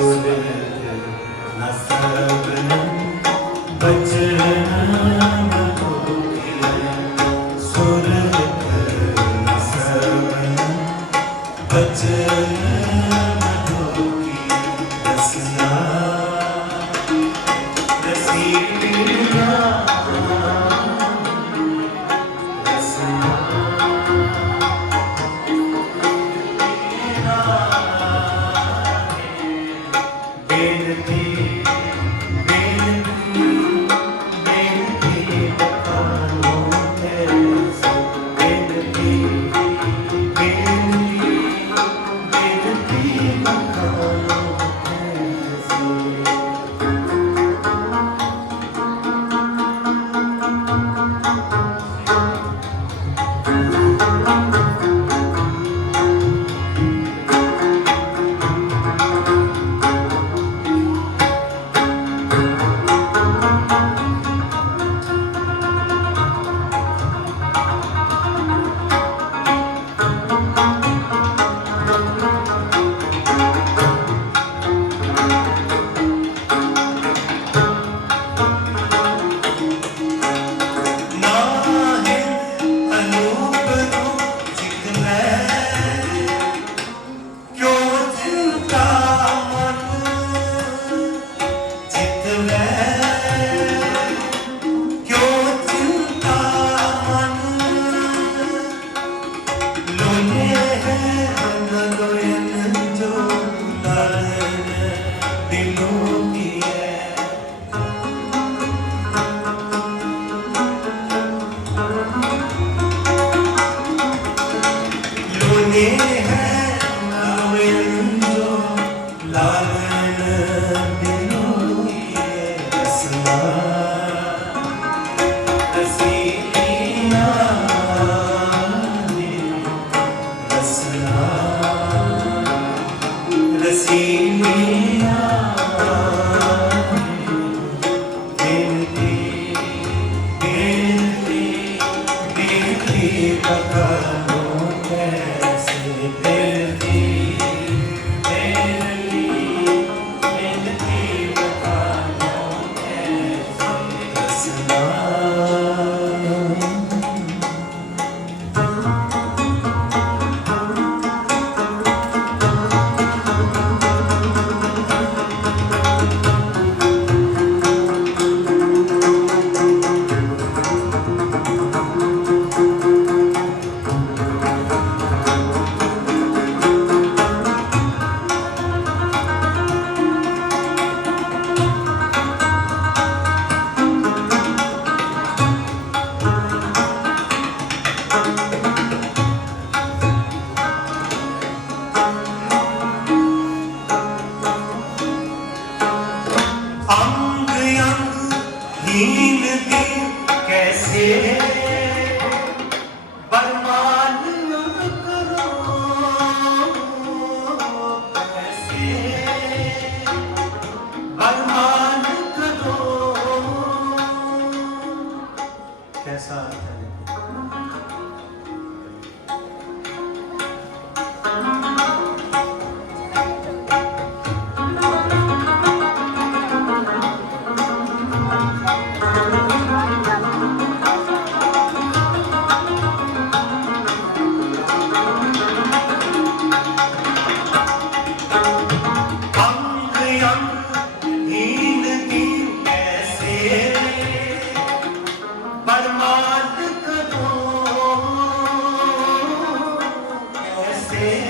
Amen. Yeah. কথা ਅੰਗ ਅੰਗ ਹੀਨ ਦੀ Yeah.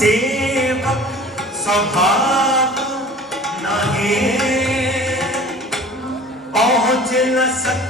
ਸੇਵਕ ਸਭਾਤ ਨਾਹੀ। ਪਹੁੰਚ ਨ ਸਕ